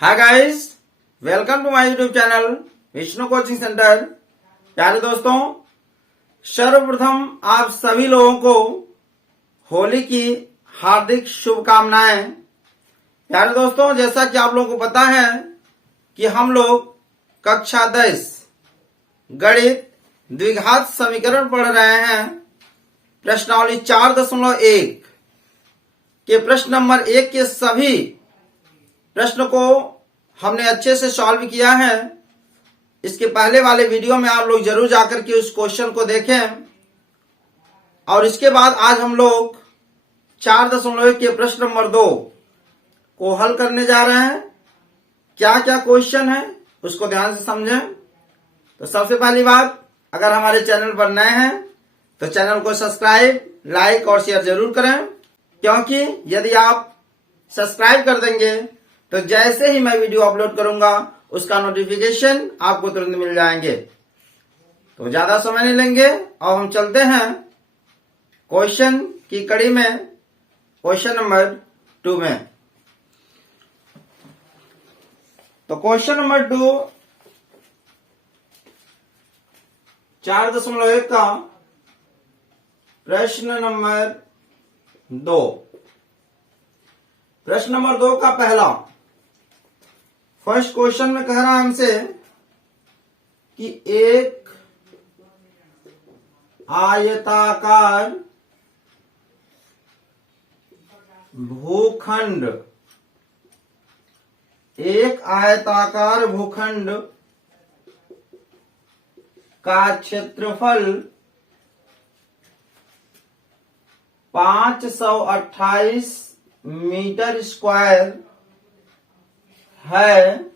Hi guys, welcome to my YouTube channel Vishnu coaching centre. प्यारे दोस्तों, सर्वप्रथम आप सभी लोगों को होली की हार्दिक शुभकामनाएं। प्यारे दोस्तों, जैसा कि आप लोगों को पता है कि हम लोग कक्षा 10 गणित द्विघात समीकरण पढ़ रहे हैं। प्रश्नावली 4.1 के प्रश्न नंबर 1 के सभी प्रश्न को हमने अच्छे से सॉल्व किया है। इसके पहले वाले वीडियो में आप लोग जरूर जाकर के उस क्वेश्चन को देखें। और इसके बाद आज हम लोग 4.1 के प्रश्न नंबर 2 को हल करने जा रहे हैं। क्या क्या क्वेश्चन है उसको ध्यान से समझें। तो सबसे पहली बात, अगर हमारे चैनल पर नए हैं तो चैनल को सब्सक्राइब, लाइक और शेयर जरूर करें, क्योंकि यदि आप सब्सक्राइब कर देंगे तो जैसे ही मैं वीडियो अपलोड करूंगा उसका नोटिफिकेशन आपको तुरंत मिल जाएंगे। तो ज्यादा समय नहीं लेंगे और हम चलते हैं क्वेश्चन की कड़ी में, क्वेश्चन नंबर 2 में। तो क्वेश्चन नंबर 2 4.1 का प्रश्न नंबर 2। प्रश्न नंबर 2 का पहला फर्स्ट क्वेश्चन में कह रहा है हमसे कि एक आयताकार भूखंड का क्षेत्रफल 528 मीटर स्क्वायर है।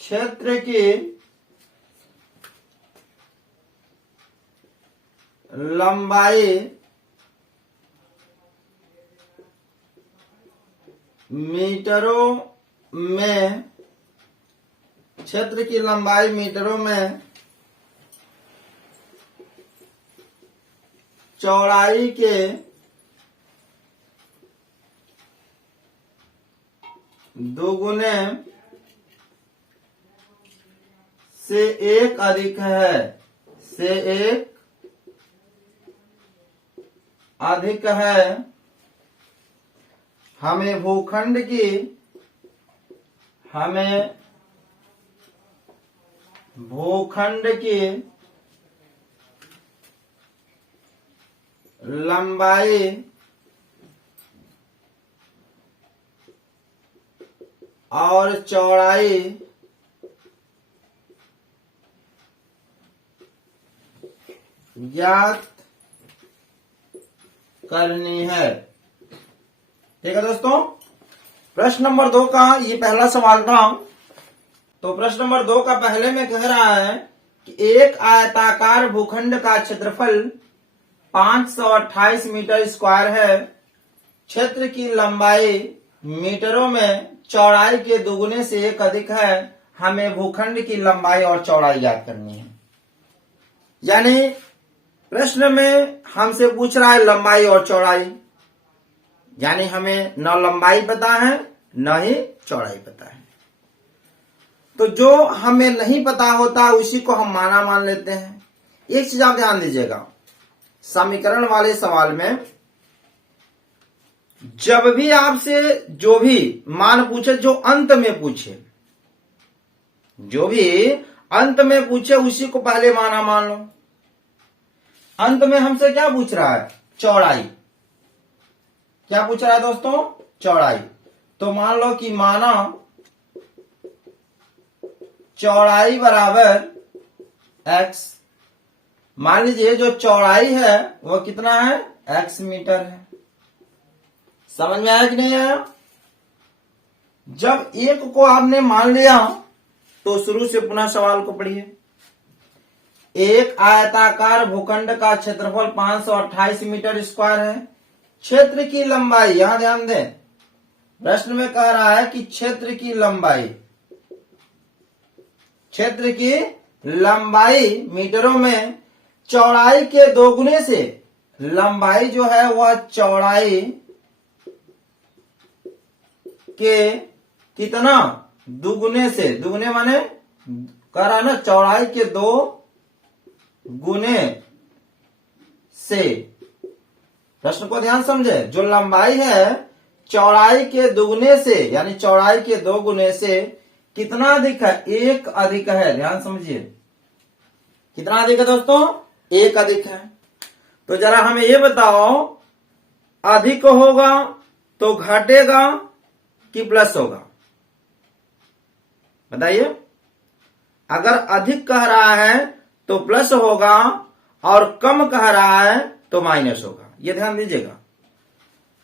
क्षेत्र की लंबाई मीटरों में, क्षेत्र की लंबाई मीटरों में, चौड़ाई के दोगुने से एक अधिक है, हमें भूखंड की लंबाई और चौड़ाई ज्ञात करनी है। ठीक है दोस्तों, प्रश्न नंबर 2 का ये पहला सवाल था। तो प्रश्न नंबर 2 का पहले में कह रहा है कि एक आयताकार भूखंड का क्षेत्रफल 528 मीटर स्क्वायर है। क्षेत्र की लंबाई मीटरों में, चौड़ाई के दोगुने से एक अधिक है। हमें भूखंड की लंबाई और चौड़ाई ज्ञात करनी है। यानी प्रश्न में हमसे पूछ रहा है लंबाई और चौड़ाई, यानी हमें न लंबाई पता है न ही चौड़ाई पता है। तो जो हमें नहीं पता होता उसी को हम माना मान लेते हैं। एक चीज आप ध्यान दीजिएगा, समीकरण वाले सवाल में जब भी आपसे जो भी मान पूछे, जो अंत में पूछे उसी को पहले माना मान लो। अंत में हमसे क्या पूछ रहा है? चौड़ाई। क्या पूछ रहा है दोस्तों? चौड़ाई। तो मान लो कि माना चौड़ाई बराबर x। मान लीजिए जो चौड़ाई है वो कितना है? x मीटर है। समझ में आया कि नहीं आया? जब एक को आपने मान लिया तो शुरू से पुनः सवाल को पढ़िए। एक आयताकार भूखंड का क्षेत्रफल 528 मीटर स्क्वायर है। क्षेत्र की लंबाई, यहां ध्यान दें, प्रश्न में कह रहा है कि क्षेत्र की लंबाई मीटरों में, चौड़ाई के दोगुने से लंबाई जो है वह चौड़ाई के कितना दुगुने से, दुगुने माने कह रहा ना चौड़ाई के 2 गुने से। प्रश्न को ध्यान समझे, जो लंबाई है चौड़ाई के दुगुने से यानी चौड़ाई के 2 गुने से कितना अधिक है, 1 अधिक है। ध्यान समझिए, कितना अधिक है दोस्तों, 1 अधिक है। तो जरा हमें ये बताओ, अधिक होगा तो घटेगा कि प्लस होगा, बताइए। अगर अधिक कह रहा है तो प्लस होगा और कम कह रहा है तो माइनस होगा, ये ध्यान दीजिएगा।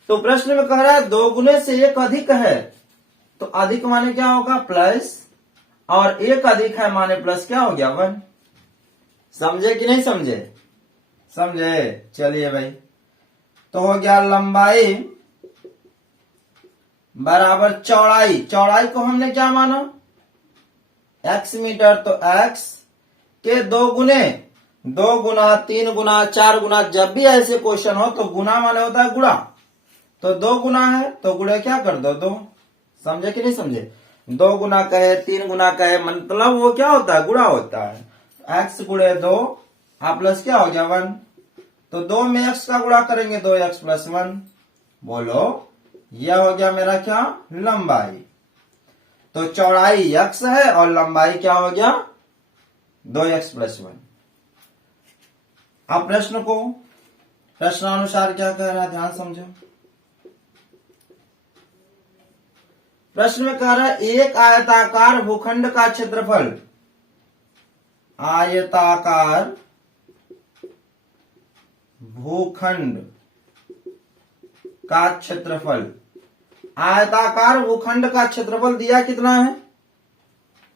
तो प्रश्न में कह रहा है 2 गुने से 1 अधिक है, तो अधिक माने क्या होगा, प्लस, और 1 अधिक है माने प्लस क्या हो गया, 1। समझे कि नहीं समझे, समझे। चलिए भाई, तो हो गया लंबाई बराबर चौड़ाई, चौड़ाई को हमने क्या माना, x मीटर, तो x के 2 गुने, 2 गुना, 3 गुना, 4 गुना, जब भी ऐसे क्वेश्चन हो तो गुना माने होता है गुणा। तो 2 गुना है तो गुणे क्या कर दो, 2। समझे कि नहीं समझे, 2 गुना कहे 3 गुना कहे मतलब वो क्या होता है, गुणा होता है। x गुणे 2 प्लस क्या हो गया, 1। तो 2 में x का गुणा करेंगे, 2x प्लस 1। बोलो, यह हो गया मेरा क्या, लंबाई। तो चौड़ाई x है और लंबाई क्या हो गया, 2x प्लस 1। अब प्रश्न को प्रश्नानुसार क्या कह रहा है, ध्यान समझो। प्रश्न में कह रहा है एक आयताकार भूखंड का क्षेत्रफल, आयताकार भूखंड का क्षेत्रफल, आयताकार भूखंड का क्षेत्रफल दिया कितना है,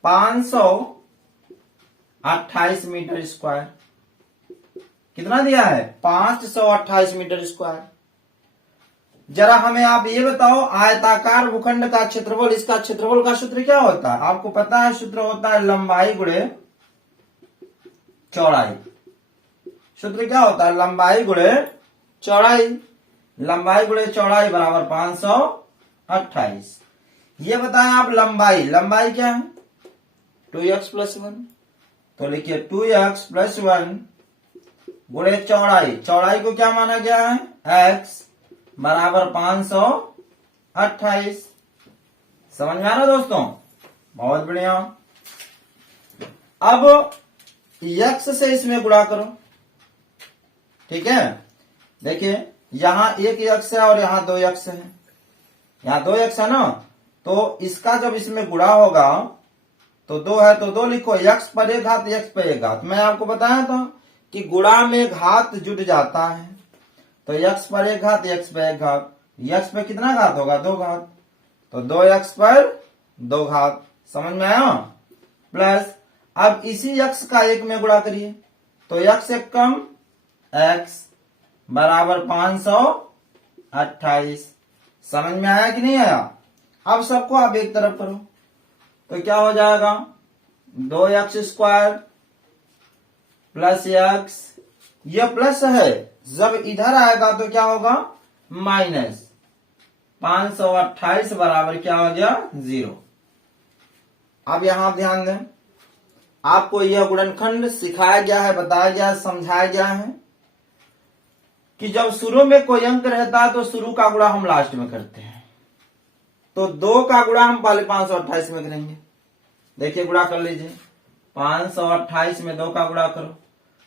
528 मीटर स्क्वायर। कितना दिया है, 528 मीटर स्क्वायर। जरा हमें आप ये बताओ, आयताकार भूखंड का क्षेत्रफल, इसका क्षेत्रफल का सूत्र क्या होता है, आपको पता है, सूत्र होता है लंबाई गुणे चौड़ाई। सूत्र क्या होता है, लंबाई गुणे चौड़ाई, लंबाई गुणे चौड़ाई बराबर 528। ये बताएं आप, लंबाई, लंबाई क्या है, 2x प्लस 1। तो लिखिए 2x प्लस 1 गुणे चौड़ाई, चौड़ाई को क्या माना गया है, x बराबर 528। समझ में आ रहा दोस्तों, बहुत बढ़िया। अब x से इसमें गुणा करो, ठीक है। देखिए यहां 1x है और यहां 2x है, यहां 2x है ना, तो इसका जब इसमें गुणा होगा तो 2 है तो 2 लिखो, x पर एक घात, x पर एक घात। मैं आपको बताया था कि गुणा में घात जुट जाता है, तो x पर एक घात, x पर एक घात, x पे कितना घात होगा, 2 घात, तो 2x पर 2 घात। समझ में आया, प्लस अब इसी x का 1 में गुणा करिए, तो x एक कम, x बराबर 528। समझ में आया कि नहीं आया। अब सबको आप एक तरफ करो, तो क्या हो जाएगा, 2x स्क्वायर प्लस x, यह प्लस है, जब इधर आएगा तो क्या होगा, माइनस। 528 बराबर क्या हो गया, 0। अब यहां ध्यान दें, आपको यह गुणनखंड सिखाया गया है, बताया गया है, समझाया गया है कि जब शुरू में कोई अंक रहता है तो शुरू का गुणा हम लास्ट में करते हैं। तो 2 का गुणा हम पहले 528 में करेंगे। देखिए गुणा कर लीजिए, 528 में 2 का गुणा करो,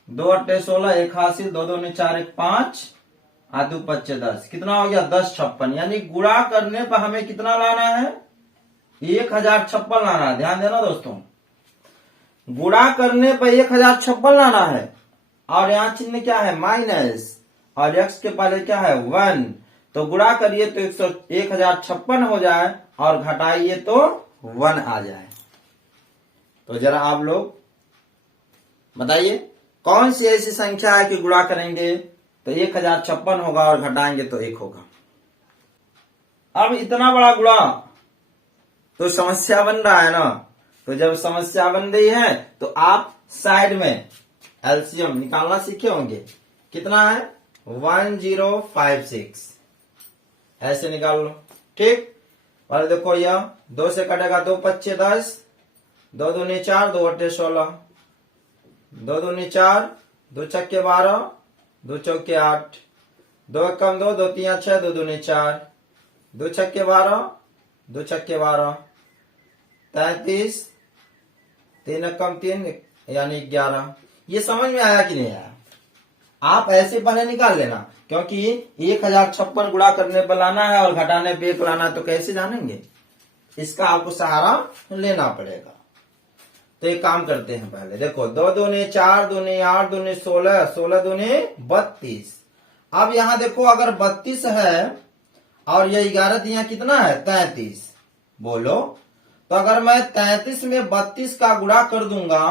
2 अट्टे 16, 81, 2 2 4 1 5, 2 5 10, कितना हो गया, 1056। यानी गुणा करने पर हमें कितना लाना है, 1056 लाना है। ध्यान देना दोस्तों, गुणा करने पर 1056 लाना है, और यहाँ चिन्ह क्या है, माइनस, और x के पहले क्या है, 1। तो गुणा करिए तो 1056 हो जाए, और घटाइए तो 1 आ जाए। तो जरा आप लोग बताइए, कौन सी ऐसी संख्या है कि गुणा करेंगे तो 1056 होगा और घटाएंगे तो 1 होगा। अब इतना बड़ा गुणा तो समस्या बन रहा है ना, तो जब समस्या बन रही है तो आप साइड में एलसीएम निकालना सीखे होंगे। कितना है, 1056, ऐसे निकाल लो, ठीक। और देखो यह 2 से कटेगा 2 पच्चे 10, 2 दूनी 4, 2 अट्ठे 16, 2 दूनी 4, 2 छक्के 12, 2 चौके 8, 2 कम 2, 2 तिया 6, 2 दूनी 4, 2 छक्के 12, 2 छक्के 12, 33, 3 कम 3 यानी 11। ये समझ में आया कि नहीं आया? आप ऐसे पहले निकाल लेना, क्योंकि 1056 गुणा करने पर लाना है और घटाने पे 1 लाना है, तो कैसे जानेंगे? इसका आपको सहारा लेना पड़ेगा। तो एक काम करते हैं, पहले देखो 2 दूनी 4, दूनी 8, दूनी 16, 16 दूनी 32। अब यहां देखो अगर 32 है और ये 11 दिया कितना है 33, बोलो। तो अगर मैं 33 में 32 का गुणा कर दूंगा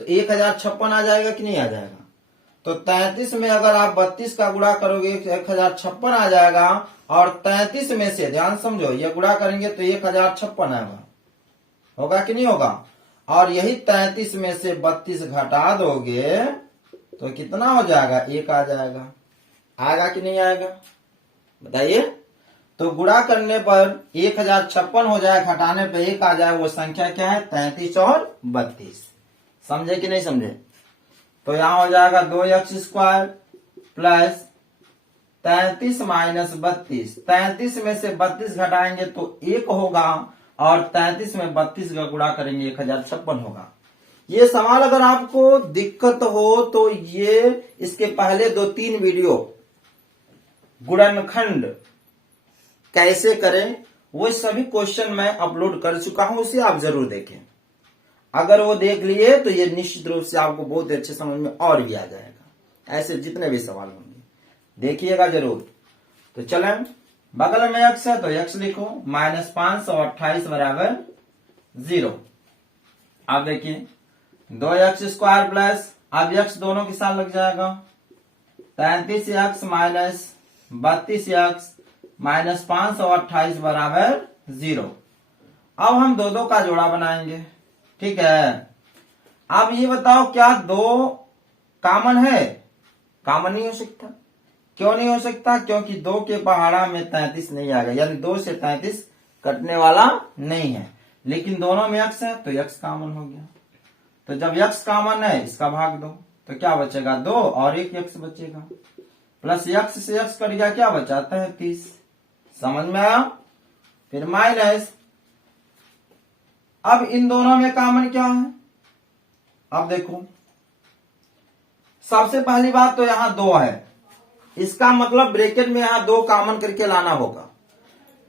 तो 1056 आ जाएगा कि नहीं आ जाएगा? तो 33 में अगर आप 32 का गुणा करोगे 1056 आ जाएगा, और 33 में से ध्यान समझो ये गुणा करेंगे तो 1056 आएगा, होगा कि नहीं होगा? और यही 33 में से 32 घटा दोगे तो कितना हो जाएगा? 1 आ जाएगा। आएगा कि नहीं आएगा बताइए? तो गुणा करने पर 1056 हो जाए, घटाने पे 1 आ जाए, वो संख्या क्या है? 33 और 32। समझे कि नहीं समझे? तो यहां हो जाएगा 2x² प्लस 33 माइनस 32। 33 में से 32 घटाएंगे तो 1 होगा, और 33 में 32 का गुणा करेंगे 1056 होगा। ये सवाल अगर आपको दिक्कत हो तो ये इसके पहले 2-3 वीडियो गुणनखंड कैसे करें वो सभी क्वेश्चन मैं अपलोड कर चुका हूं, उसे आप जरूर देखें। अगर वो देख लिए तो ये निश्चित रूप से आपको बहुत अच्छे समझ में और भी आ जाएगा। ऐसे जितने भी सवाल होंगे देखिएगा जरूर। तो चलें, बगल में x है तो x लिखो, -528 बराबर 0। अब देखिए 2x² प्लस, अब x दोनों के साथ लग जाएगा, 33x माइनस 32x माइनस 528 बराबर 0। अब हम दो का जोड़ा बनाएंगे, ठीक है। अब ये बताओ क्या 2 कॉमन है? कॉमन नहीं हो सकता। क्यों नहीं हो सकता? क्योंकि 2 के पहाड़ा में 33 नहीं आएगा, यानी 2 से 33 कटने वाला नहीं है। लेकिन दोनों में x है तो x कॉमन हो गया। तो जब x कॉमन है इसका भाग दो तो क्या बचेगा? 2 और 1 x बचेगा, प्लस x से x कट गया, क्या बचा? 33। समझ में आया? फिर माइनस, अब इन दोनों में कॉमन क्या है? अब देखो सबसे पहली बात तो यहां 2 है, इसका मतलब ब्रैकेट में यहां 2 कॉमन करके लाना होगा।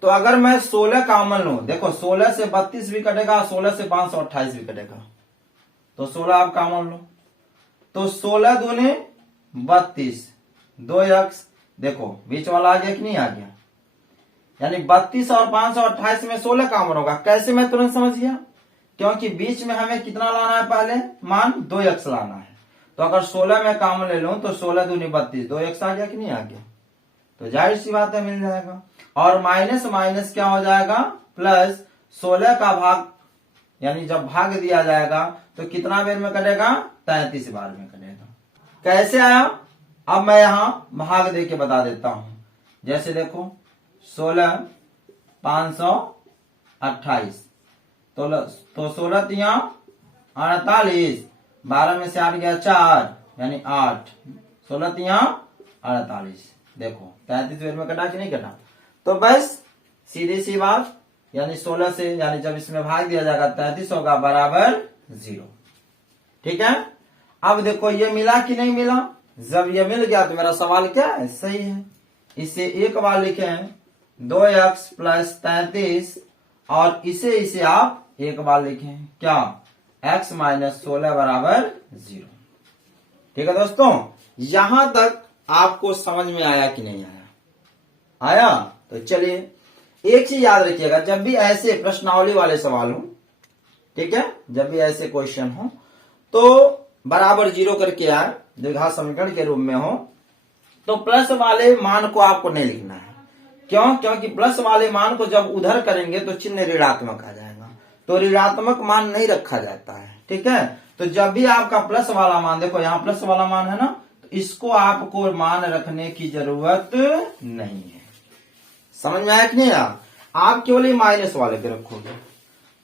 तो अगर मैं 16 कॉमन लूं, देखो 16 से 32 भी कटेगा, 16 से 528 भी कटेगा, तो 16 आप कॉमन लो, तो 16 दूने 32, 2x, देखो बीच वाला आ गया कि नहीं आ गया? यानी 32 और 528 में 16 कॉमन होगा। कैसे मैं तुरंत समझ गया? क्योंकि बीच में हमें कितना लाना है? पहले मान 2x लाना है। तो अगर 16 में कॉमन ले लूं तो 16 दूनी 32, 2x आ गया कि नहीं आ गया? तो जाहिर सी बात है मिल जाएगा। और माइनस माइनस क्या हो जाएगा? प्लस 16 का भाग, यानी जब भाग दिया जाएगा तो कितना बेर में कटेगा? 33 बार में कटेगा। कैसे आया? अब मैं यहां भाग दे के बता देता हूं। जैसे देखो 16 528, तो 16 तिया 48, 12 में से 8 गया 4 यानी 8, 16 तिया 48। देखो 33 बेर में कटा कि नहीं कटा? तो बस सीधी सी बात, यानी 16 से, यानी जब इसमें भाग दिया जाएगा 33 होगा बराबर 0। ठीक है। अब देखो ये मिला कि नहीं मिला? जब ये मिल गया तो मेरा सवाल क्या है? सही है। इसे एक बार लिखे 2x प्लस 33, और इसे आप एक बार लिखें क्या? x माइनस 16 बराबर 0। ठीक है दोस्तों, यहां तक आपको समझ में आया कि नहीं आया? आया? तो चलिए एक चीज याद रखिएगा, जब भी ऐसे प्रश्नावली वाले सवाल हो, ठीक है, जब भी ऐसे क्वेश्चन हो तो बराबर 0 करके आए, द्विघात समीकरण के रूप में हो, तो प्लस वाले मान को आपको नहीं लिखना है। क्यों? क्योंकि प्लस वाले मान को जब उधर करेंगे तो चिन्ह ऋणात्मक आ जाएगा, तो ऋणात्मक मान नहीं रखा जाता है। ठीक है। तो जब भी आपका प्लस वाला मान, देखो यहाँ प्लस वाला मान है ना, तो इसको आपको मान रखने की जरूरत नहीं है। समझ में आया कि नहीं आया? आप केवल ये माइनस वाले पे रखोगे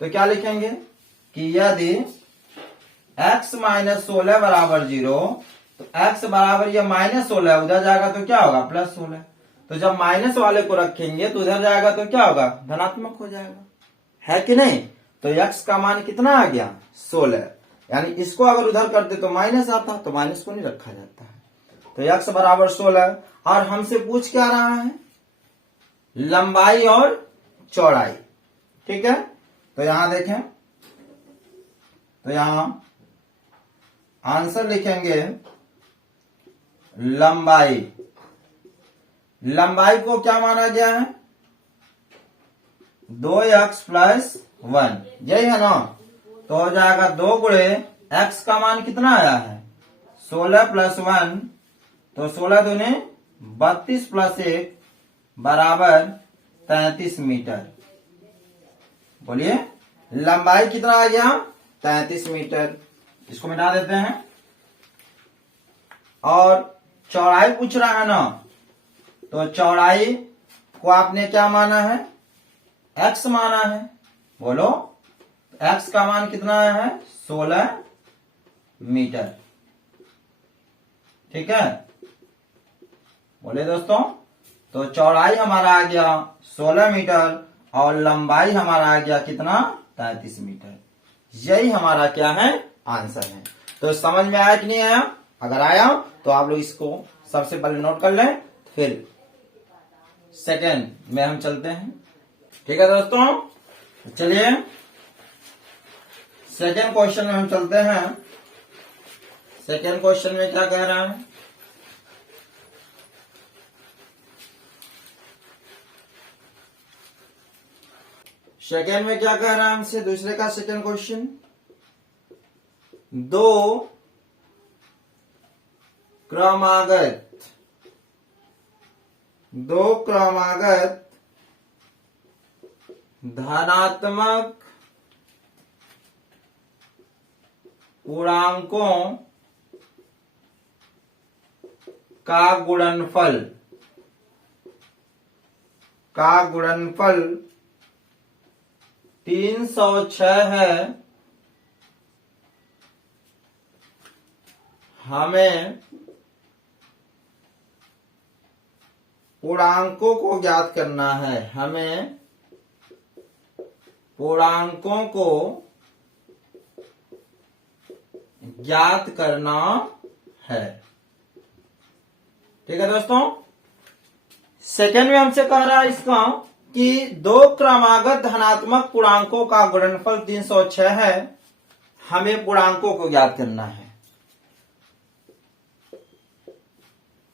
तो क्या लिखेंगे कि यदि x माइनस 16 बराबर 0 तो x बराबर ये माइनस 16 उधर जाएगा तो क्या होगा प्लस 16। तो जब माइनस वाले को रखेंगे तो उधर जाएगा तो क्या होगा धनात्मक हो जाएगा, है कि नहीं। तो x का मान कितना आ गया 16, यानी इसको अगर उधर करते तो माइनस आता, तो माइनस को नहीं रखा जाता है। तो x बराबर 16 और हमसे पूछ क्या रहा है लंबाई और चौड़ाई, ठीक है। तो यहां देखें, तो यहां आंसर लिखेंगे लंबाई। लंबाई को क्या माना गया है 2x प्लस 1, यही है ना। तो हो जाएगा 2 गुणे x का मान कितना आया है 16 प्लस 1, तो 16 दूने 32 प्लस 1 बराबर 33 मीटर। बोलिए लंबाई कितना आ गया 33 मीटर, इसको मिटा देते हैं। और चौड़ाई पूछ रहा है ना, तो चौड़ाई को आपने क्या माना है x माना है। बोलो x का मान कितना है 16 मीटर, ठीक है। बोले दोस्तों, तो चौड़ाई हमारा आ गया 16 मीटर और लंबाई हमारा आ गया कितना 33 मीटर। यही हमारा क्या है आंसर है। तो समझ में आया कि नहीं आया? अगर आया तो आप लोग इसको सबसे पहले नोट कर लें, फिर सेकेंड में हम चलते हैं, ठीक है दोस्तों। चलिए सेकेंड क्वेश्चन में हम चलते हैं। सेकेंड क्वेश्चन में क्या कह रहा है, सेकेंड में क्या कह रहा है हमसे, दूसरे का सेकेंड क्वेश्चन, दो क्रमागत धनात्मक पूर्णांकों का गुणनफल 306 है। हमें पूर्णांकों को ज्ञात करना है, हमें पूर्णांकों को ज्ञात करना है, ठीक है दोस्तों। सेकेंड में हमसे कह रहा है इसका कि दो क्रमागत धनात्मक पूर्णांकों का गुणनफल 306 है, हमें पूर्णांकों को ज्ञात करना है।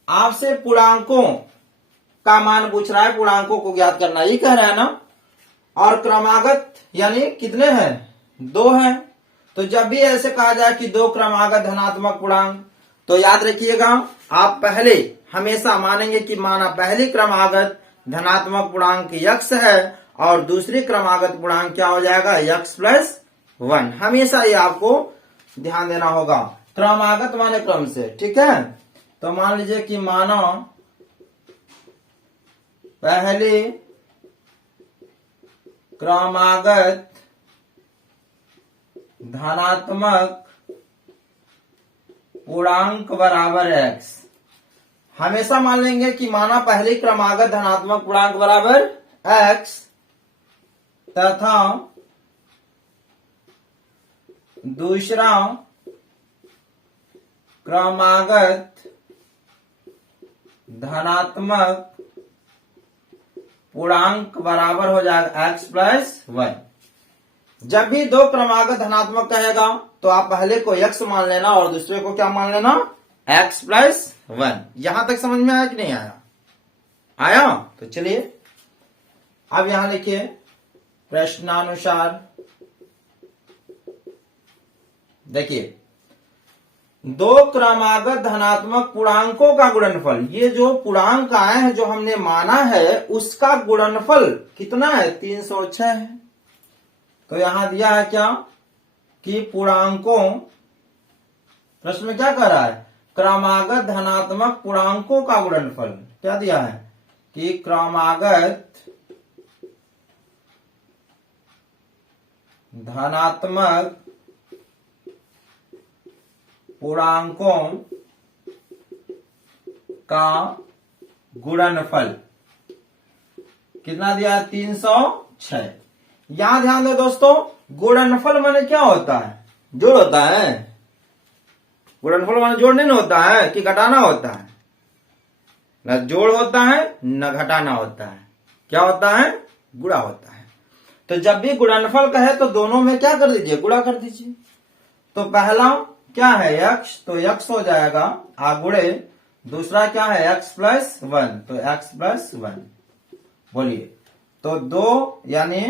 आपसे पूर्णांकों का मान पूछ रहा है, पूर्णांकों को ज्ञात करना, ये कह रहा है ना। और क्रमागत यानी कितने हैं 2 हैं। तो जब भी ऐसे कहा जाए कि दो क्रमागत धनात्मक पूर्णांक, तो याद रखिएगा आप पहले हमेशा मानेंगे कि माना पहली क्रमागत धनात्मक पूर्णांक x है और दूसरी क्रमागत पूर्णांक क्या हो जाएगा x प्लस 1। हमेशा ये आपको ध्यान देना होगा, क्रमागत माने क्रम से, ठीक है। तो मान लीजिए कि माना पहली क्रमागत धनात्मक पूर्णांक बराबर x। हमेशा मान लेंगे कि माना पहली क्रमागत धनात्मक पूर्णांक बराबर x तथा दूसरा क्रमागत धनात्मक पूर्णांक बराबर हो जाएगा x प्लस 1। जब भी दो क्रमागत धनात्मक कहेगा तो आप पहले को x मान लेना और दूसरे को क्या मान लेना x प्लस 1। यहां तक समझ में आया कि नहीं आया? आया। तो चलिए अब यहां लिखिए प्रश्नानुसार। देखिए दो क्रमागत धनात्मक पूर्णांकों का गुणनफल, ये जो पूर्णांक आए हैं जो हमने माना है उसका गुणनफल कितना है 306 है। तो यहां दिया है क्या कि पूर्णांकों, प्रश्न में क्या कह रहा है क्रमागत धनात्मक पूर्णांकों का गुणनफल, क्या दिया है कि क्रमागत धनात्मक पूर्णांकों का गुणनफल कितना दिया? 306। यहां ध्यान दो दोस्तों, गुणनफल माने क्या होता है? जोड़ होता है। गुणनफल माने जोड़ नहीं होता है कि घटाना होता है? न जोड़ होता है न घटाना होता है। क्या होता है? गुणा होता है। तो जब भी गुणनफल कहे तो दोनों में क्या कर दीजिए? गुणा कर दीजिए। तो पहला क्या है? x, तो x हो जाएगा आगुड़े। दूसरा क्या है? x प्लस 1, तो x प्लस 1। बोलिए, तो दो यानी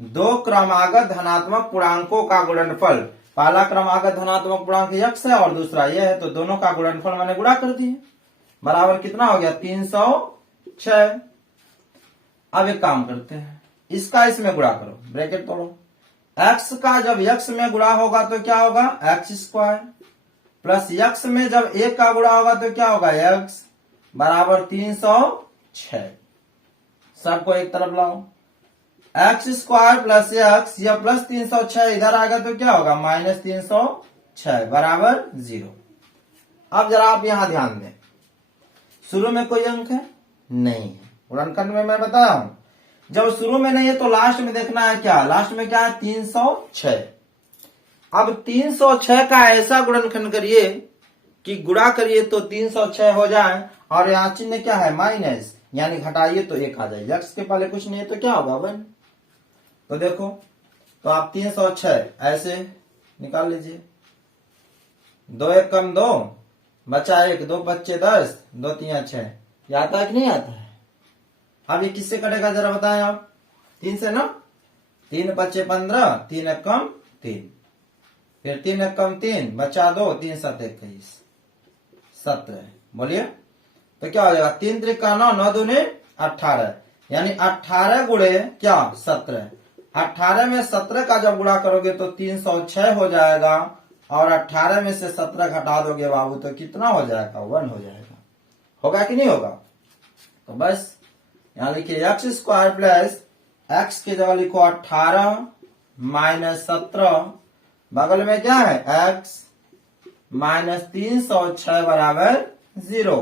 दो क्रमागत धनात्मक पूर्णांकों का गुणनफल। पहला क्रमागत धनात्मक पूर्णांक x है और दूसरा यह है, तो दोनों का गुणनफल मैंने गुणा कर दिए। बराबर कितना हो गया? 306। अब एक काम करते हैं, इसका इसमें गुणा करो, ब्रैकेट तोड़ो। x का जब x में गुणा होगा तो क्या होगा? x स्क्वायर प्लस x में जब 1 का गुणा होगा तो क्या होगा? x बराबर 306। सबको एक तरफ लाओ। x स्क्वायर प्लस x, या प्लस 306 इधर आएगा तो क्या होगा? माइनस 306 बराबर 0। अब जरा आप यहां ध्यान दें, शुरू में कोई अंक है? नहीं है। गुणनखंड में मैं बताया हूं, जब शुरू में नहीं है तो लास्ट में देखना है। क्या लास्ट में क्या है? 306। अब 306 का ऐसा गुणनखंड करिए कि गुणा करिए तो 306 हो जाए, और यहाँ चिन्ह क्या है? माइनस, यानी घटाइए तो 1 आ जाए। x के पहले कुछ नहीं है तो क्या होगा? 1। तो देखो, तो आप 306 ऐसे निकाल लीजिए। 2 1 कम 2 बचा 1, 2 बच्चे 10, 2 3 6। ये आता है कि नहीं आता है? अब ये किससे कटेगा जरा बताएं आप? 3 से ना। 3 बच्चे 15, 3 1 कम 3, फिर 3 1 कम 3 बचा 2, 3 7 21, 17। बोलिए, तो क्या हो जाएगा? 3 3 का 9, 9 दूने 18, यानी 18 गुणे क्या? 17। 18 में 17 का जब गुणा करोगे तो 306 हो जाएगा, और 18 में से 17 घटा दोगे बाबू तो कितना हो जाएगा? 1 हो जाएगा। होगा कि नहीं होगा? तो बस यहां लिखिए x स्क्वायर प्लस x की जगह लिखो 18 माइनस 17, बगल में क्या है? x माइनस 306 बराबर 0।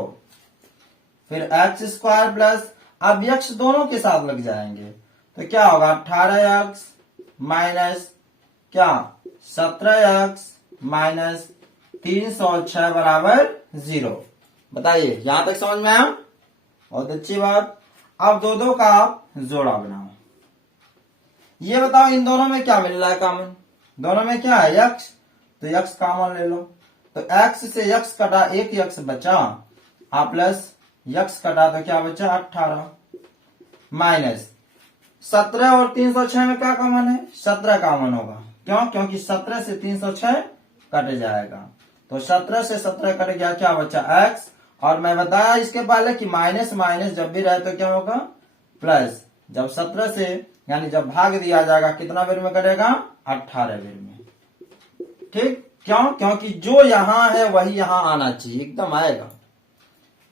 फिर x स्क्वायर प्लस, अब x दोनों के साथ लग जाएंगे तो क्या होगा? 18x माइनस क्या? 17x माइनस 306 बराबर 0। बताइए, यहां तक समझ में आया? बहुत अच्छी बात। अब दो का आप जोड़ा बनाओ। ये बताओ इन दोनों में क्या मिल रहा है कॉमन? दोनों में क्या है? x, तो x कॉमन ले लो। तो x से x कटा, 1 x बचा, प्लस x कटा तो क्या बचा? 18 माइनस 17 और 306 में क्या कॉमन है? 17 कॉमन होगा। क्यों? क्योंकि 17 से 306 कट जाएगा, तो 17 से 17 कट गया, क्या बचा? x। और मैं बताया इसके पहले कि माइनस माइनस जब भी रहे तो क्या होगा? प्लस। जब 17 से यानी जब भाग दिया जाएगा कितना बेर में कटेगा? 18 बेर में। ठीक? क्यों? क्योंकि जो यहां है वही यहां आना चाहिए, एकदम आएगा।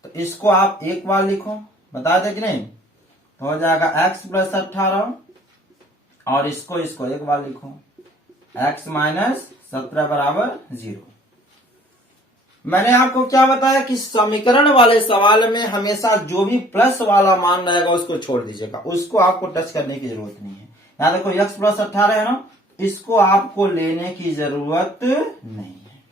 तो इसको आप एक बार लिखो, बता दे कि नहीं? तो हो जाएगा x प्लस 18, और इसको एक बार लिखो, x माइनस 17 बराबर 0। मैंने आपको क्या बताया कि समीकरण वाले सवाल में हमेशा जो भी प्लस वाला मान रहेगा उसको छोड़ दीजिएगा, उसको आपको टच करने की जरूरत नहीं है। यहां देखो x प्लस 18 है ना, इसको आपको लेने की जरूरत नहीं है,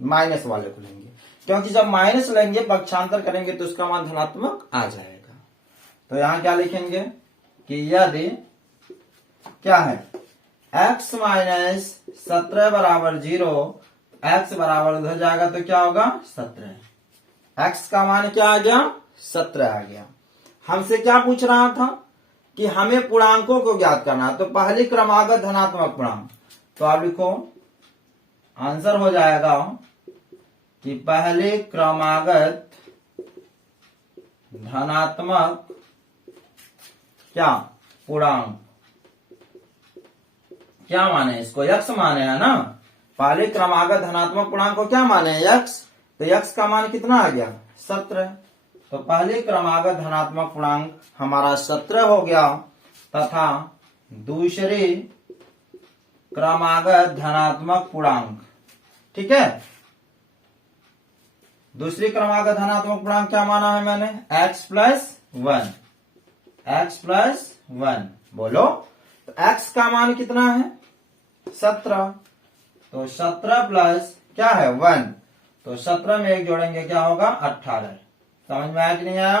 माइनस वाले को लेंगे, क्योंकि जब माइनस लेंगे पक्षांतर करेंगे तो उसका मान धनात्मक आ जाएगा। तो यहां क्या लिखेंगे कि यदि क्या है x माइनस 17 बराबर 0, x बराबर हो जाएगा तो क्या होगा? 17। x का मान क्या आ गया? 17 आ गया। हमसे क्या पूछ रहा था कि हमें पूर्णांकों को ज्ञात करना है, तो पहली क्रमागत धनात्मक पूर्णांक, तो आप लिखो आंसर हो जाएगा कि पहले क्रमागत धनात्मक क्या पूर्णांक, क्या माने इसको? x माने है ना। पहले क्रमागत धनात्मक पूर्णांक को क्या माने? x। तो x का मान कितना आ गया? 17। तो पहले क्रमागत धनात्मक पूर्णांक हमारा 17 हो गया, तथा दूसरी क्रमागत धनात्मक पूर्णांक। ठीक है, दूसरी क्रमागत धनात्मक पूर्णांक क्या माना है मैंने? x plus 1, x plus 1। बोलो, तो x का मान कितना है? 17। तो 17 प्लस क्या है? 1। तो 17 में एक जोड़ेंगे क्या होगा? 18। समझ में आया कि नहीं आया?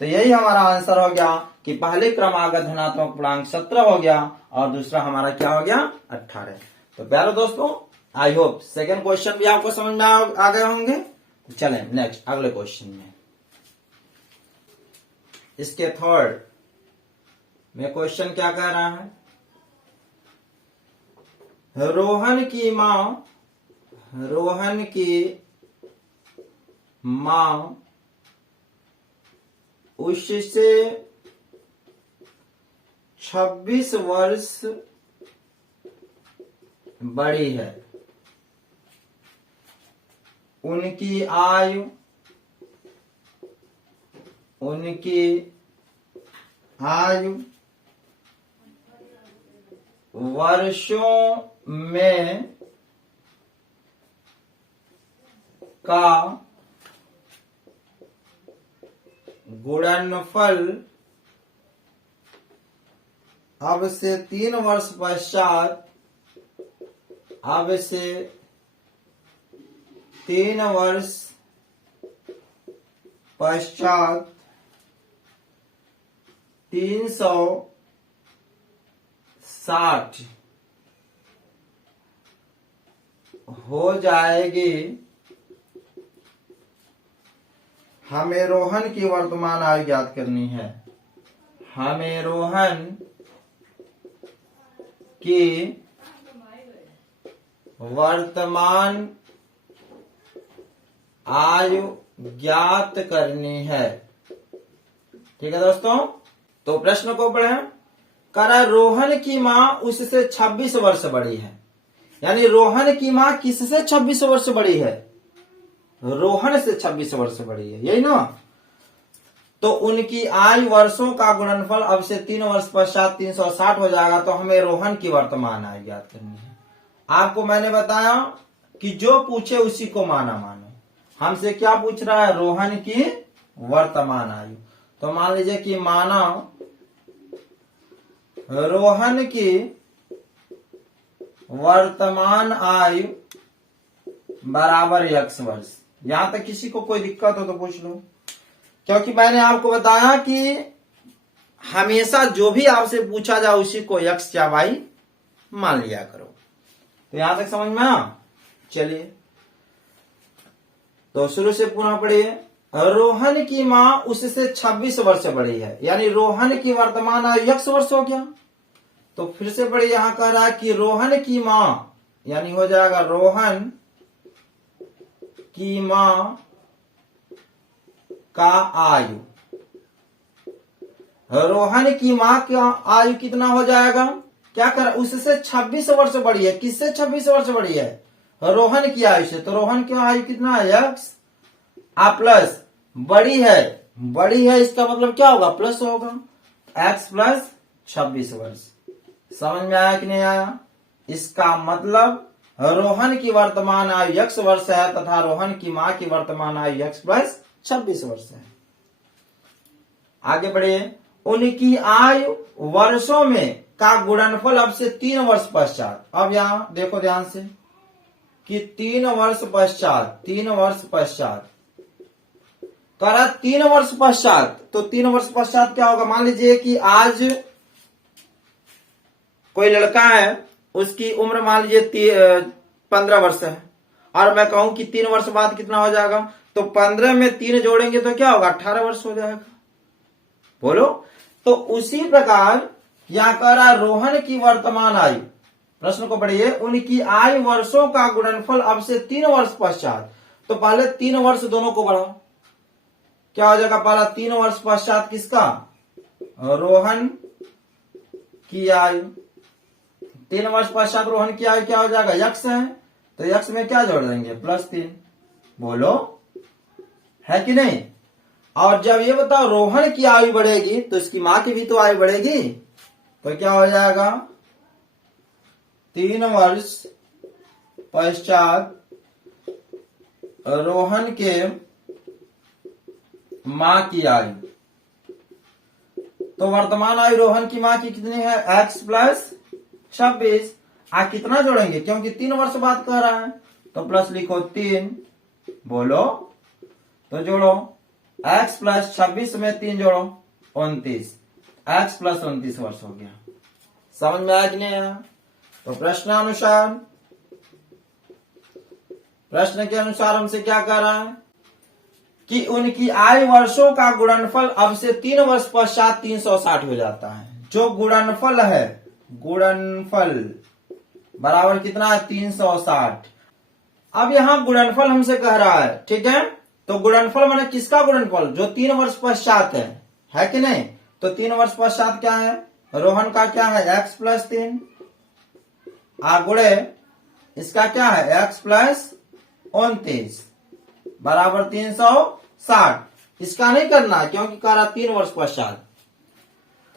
तो यही हमारा आंसर हो गया कि पहले क्रमागत धनात्मक पूर्णांक 17 हो गया और दूसरा हमारा क्या हो गया? 18। तो प्यारे दोस्तों, आई होप सेकेंड क्वेश्चन भी आपको समझ में आ गए होंगे। चलें नेक्स्ट अगले क्वेश्चन में। इसके थर्ड में क्वेश्चन क्या कह रहा है? रोहन की मां उससे 26 वर्ष बड़ी है। उनकी आयु वर्षों में का गुणनफल अब से 3 वर्ष पश्चात 360 हो जाएगी। हमें रोहन की वर्तमान आयु ज्ञात करनी है। हमें रोहन की वर्तमान आयु ज्ञात करनी है। ठीक है दोस्तों, तो प्रश्न को पढ़ें। करा रोहन की मां उससे 26 वर्ष बड़ी है। यानी रोहन की मां किससे 26 वर्ष बड़ी है? रोहन से 26 वर्ष बड़ी है, यही ना? तो उनकी आयु वर्षों का गुणनफल अब से 3 वर्ष पश्चात 360 हो जाएगा। तो हमें रोहन की वर्तमान आयु ज्ञात करनी है। आपको मैंने बताया कि जो पूछे उसी को माना मानो। हमसे क्या पूछ रहा है? रोहन की वर्तमान आयु। तो मान लीजिए कि माना रोहन की वर्तमान आयु बराबर x वर्ष। यहां तक किसी को कोई दिक्कत हो तो पूछ लो, क्योंकि मैंने आपको बताया कि हमेशा जो भी आपसे पूछा जाए उसी को x या y मान लिया करो। तो यहां तक समझ में आया? चलिए तो शुरू से पुनः पढ़िए। रोहन की मां उससे 26 वर्ष बड़ी है। यानी रोहन की वर्तमान आयु x वर्ष हो गया। तो फिर से पढ़िए, यहां कह रहा है कि रोहन की मां, यानी हो जाएगा रोहन की मां का आयु। रोहन की मां का आयु कितना हो जाएगा? क्या कर? उससे 26 वर्ष बड़ी है। किससे 26 वर्ष बड़ी है? रोहन की आयु से। तो रोहन की आयु कितना है? x प्लस बड़ी है इसका मतलब क्या होगा? प्लस होगा। x प्लस 26 वर्ष। समझ में आया कि नहीं आया? इसका मतलब रोहन की वर्तमान आयु x वर्ष है तथा रोहन की मां की वर्तमान आयु x प्लस 26 वर्ष है। आगे बढ़िए। उनकी आयु वर्षों में का गुणनफल अब से 3 वर्ष पश्चात। अब यहां देखो ध्यान से कि 3 वर्ष पश्चात करा 3 वर्ष पश्चात। तो 3 वर्ष पश्चात क्या होगा? मान लीजिए कि आज कोई लड़का है, उसकी उम्र मान लीजिए 15 वर्ष है, और मैं कहूं कि 3 वर्ष बाद कितना हो जाएगा? तो 15 में 3 जोड़ेंगे तो क्या होगा? 18 वर्ष हो जाएगा। बोलो। तो उसी प्रकार यहां कह रहा रोहन की वर्तमान आयु, प्रश्न को पढ़िए, उनकी आयु वर्षों का गुणनफल अब से 3 वर्ष पश्चात। तो पहले 3 वर्ष दोनों को बढ़ाओ, क्या हो जाएगा? पहला 3 वर्ष पश्चात किसका? रोहन की आयु। 3 वर्ष पश्चात रोहन की आयु क्या हो जाएगा? x है। तो x में क्या जोड़ देंगे? +3। बोलो, है कि नहीं? और जब ये बताओ रोहन की आयु बढ़ेगी तो इसकी मां की भी तो आयु बढ़ेगी। तो क्या हो जाएगा, 3 वर्ष पश्चात रोहन के मां की आयु। तो वर्तमान आयु रोहन की मां की कितनी है, x प्लस 26। आप कितना जोड़ेंगे, क्योंकि 3 वर्ष बाद कह रहा है, तो प्लस लिखो 3, बोलो तो जोड़ो, x प्लस 26 में 3 जोड़ो 29, x प्लस 29 वर्ष हो गया। समझ में आया कि नहीं आया? तो प्रश्न के अनुसार हमसे क्या कह रहा है कि उनकी आयु वर्षों का गुणनफल अब से 3 वर्ष पश्चात 360 हो जाता है। जो गुणनफल है, गुणनफल बराबर कितना है, 360। अब यहां गुणनफल हमसे कह रहा है, ठीक है। तो गुणनफल माने किसका गुणनफल, जो 3 वर्ष पश्चात है कि नहीं। तो 3 वर्ष पश्चात क्या है, रोहन का क्या है, x प्लस 3 गुणे इसका क्या है, x प्लस 29 बराबर 360। इसका नहीं करना क्योंकि कह रहा 3 वर्ष पश्चात।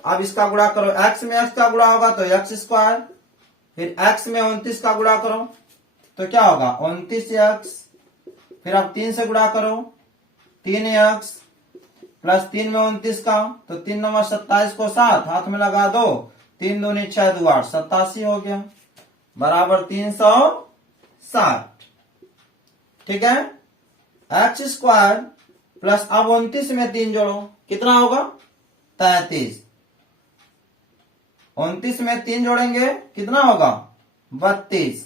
अब इसका गुणा करो, x में x का गुणा होगा तो x स्क्वायर, फिर x में 29 का गुणा करो तो क्या होगा 29x, फिर अब 3 से गुणा करो 3x प्लस 3 में 29 का, तो 3 नंबर 27 को 7 हाथ में लगा दो, 3 दूनी 6 2 8 87 हो गया बराबर 360। ठीक है, एक्स स्क्वायर प्लस अब 29 में 3 जोड़ो कितना होगा 33, 29 में 3 जोड़ेंगे कितना होगा 32,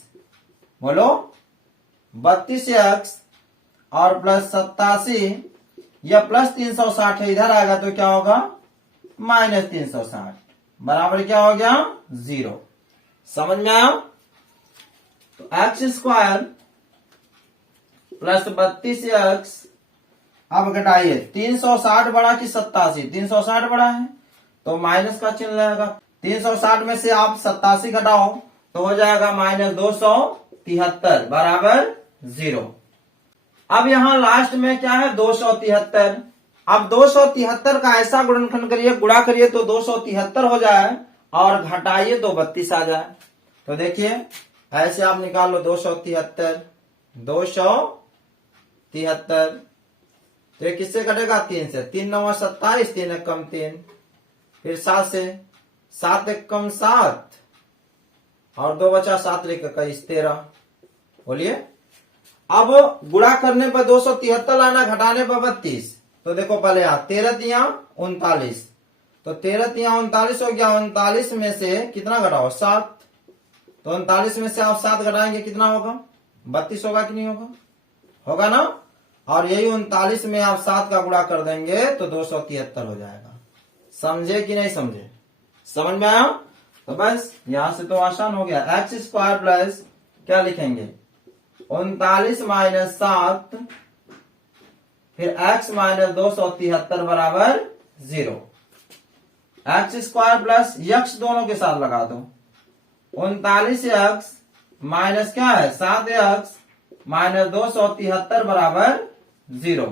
बोलो 32x और प्लस 87, या प्लस 360 है इधर आएगा तो क्या होगा माइनस 360 बराबर क्या हो गया 0। समझ में आया? तो एक्स स्क्वायर प्लस 32x, अब घटाइए 360 बड़ा कि 87, 360 बड़ा है तो माइनस का चिन्ह लगेगा। 360 में से आप 87 घटाओ तो हो जाएगा माइनस 273 बराबर 0। अब यहां लास्ट में क्या है 273। अब 273 का ऐसा गुणनखंड करिए, गुणा करिए तो 273 हो जाए और घटाइए तो 32 आ जाए। तो देखिए ऐसे आप निकाल लो 273, 273 तो ये किससे कटेगा 3 से, 3 9 27, 3 एक कम 3, फिर 7 से, 7 एक कम 7 और 2 बचा 7 एक 21 13। बोलिए अब गुणा करने पर 273 लाना, घटाने पर 32। तो देखो पहले यहां 13 तिया 39, तो 13 तिया 39 हो गया। 39 में से कितना घटाओ 7, तो 39 में से आप 7 घटाएंगे कितना होगा 32 होगा कि नहीं होगा, होगा ना। और यही 39 में आप 7 का गुणा कर देंगे तो 273 हो जाएगा। समझे कि नहीं समझे? समझ में आया? तो बस यहां से तो आसान हो गया। एक्स स्क्वायर प्लस क्या लिखेंगे 39 माइनस 7, फिर x माइनस 273 बराबर 0। एक्स स्क्वायर प्लस यक्स दोनों के साथ लगा दो, 39x माइनस क्या है 7x माइनस 273 बराबर 0।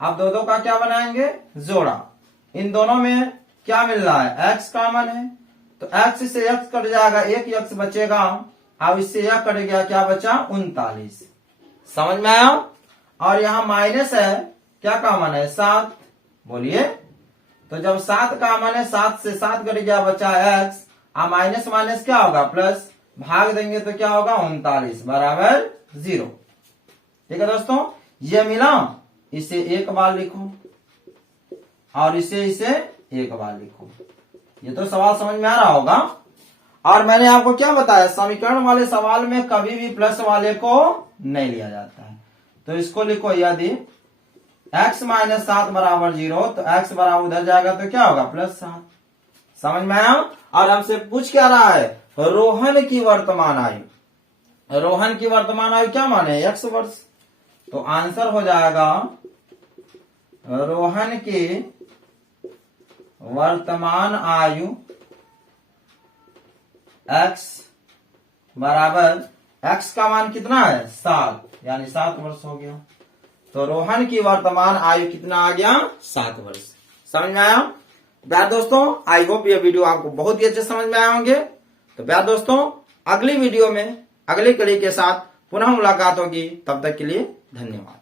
अब दो का क्या बनाएंगे जोड़ा, इन दोनों में क्या मिल रहा है x कॉमन है तो x से x कट जाएगा, एक x बचेगा। अब इससे यह कट गया, क्या बचा 39। समझ में आया? और यहां माइनस है, क्या कॉमन है 7, बोलिए। तो जब 7 कॉमन है 7 से 7 कट गया बचा x, अब माइनस माइनस क्या होगा प्लस, भाग देंगे तो क्या होगा 39 बराबर 0। ठीक है दोस्तों, ये मिला, इसे एक बार लिखो और इसे एक बार लिखो। ये तो सवाल समझ में आ रहा होगा। और मैंने आपको क्या बताया, समीकरण वाले सवाल में कभी भी प्लस वाले को नहीं लिया जाता है। तो इसको लिखो, यदि x माइनस 7 बराबर 0 तो x बराबर उधर जाएगा तो क्या होगा प्लस 7। समझ में आया? और हमसे पूछ क्या रहा है रोहन की वर्तमान आयु। रोहन की वर्तमान आयु क्या माने x वर्ष, तो आंसर हो जाएगा रोहन की वर्तमान आयु x बराबर x का मान कितना है 7, यानी 7 वर्ष हो गया। तो रोहन की वर्तमान आयु कितना आ गया 7 वर्ष। समझ में आया? प्यार दोस्तों, आई होप ये वीडियो आपको बहुत ही अच्छे समझ में आए होंगे। तो प्यार दोस्तों, अगली वीडियो में अगली कड़ी के साथ पुनः मुलाकात होगी। तब तक के लिए धन्यवाद।